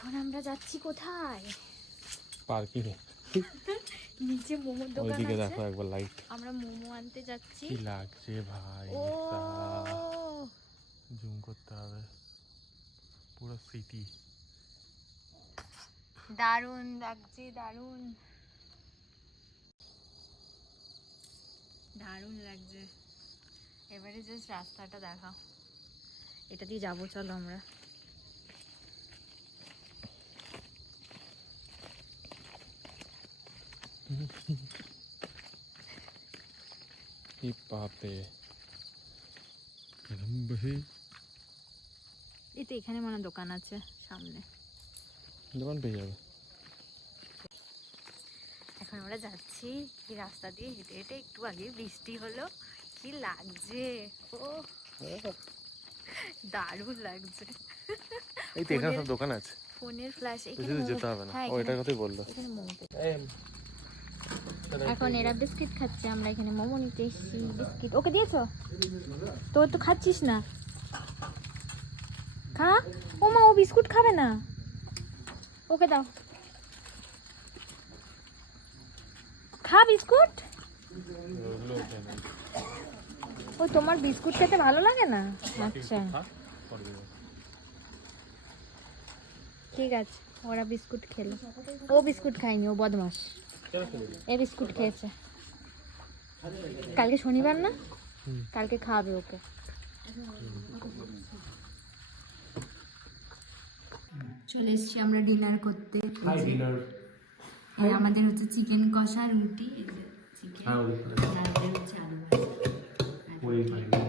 এখন আমরা যাচ্ছি কোথায়? পার্কে। নিচে মোমোর দোকান ওইদিকে আছে, দেখো একবার লাইট। আমরা মোমো আনতে যাচ্ছি। কি লাগছে ভাই, ও জুম করতে হবে, পুরো সিটি। দারুণ লাগছে, দারুণ দারুণ লাগছে। এবারে জাস্ট রাস্তাটা দেখাও, এটা দিয়ে যাবো, চলো আমরা। এই তো এখানে মানে দোকান আছে সামনে, দোকান পেয়ে যাবে। এখন আমরা যাচ্ছি এই রাস্তা দিয়ে হেঁটে হেঁটে, একটু আগে বৃষ্টি হলো, কি লাগছে, ও দারুণ লাগছে। এই তো এখানে সব দোকান আছে, ফোনের ফ্ল্যাশ এখানে যেতে হবে না। ও এটার কথাই বললো। এখানে মোমো। এখন এরা বিস্কিট খাচ্ছে, আমরা এখানে মোমো নিতে এসেছি। বিস্কিট ওকে দিয়েছো? তোর তো খাচ্ছিস না, খা। ও মা, ও বিস্কুট খাবে না, ওকে দাও, খা বিস্কুট। ও তোমার বিস্কুট খেতে ভালো লাগে না? আচ্ছা ঠিক আছে, ওরা বিস্কুট খেলো, ও বিস্কুট খায়নি, ও বদমাস, এ বিস্কুট খেয়েছে। কালকে শনিবার না, কালকে খাওয়াবে ওকে। চলে এসছি আমরা ডিনার করতে। আমাদের হচ্ছে চিকেন কষা, রুটি, চিকেন, হচ্ছে আলু ভাজা।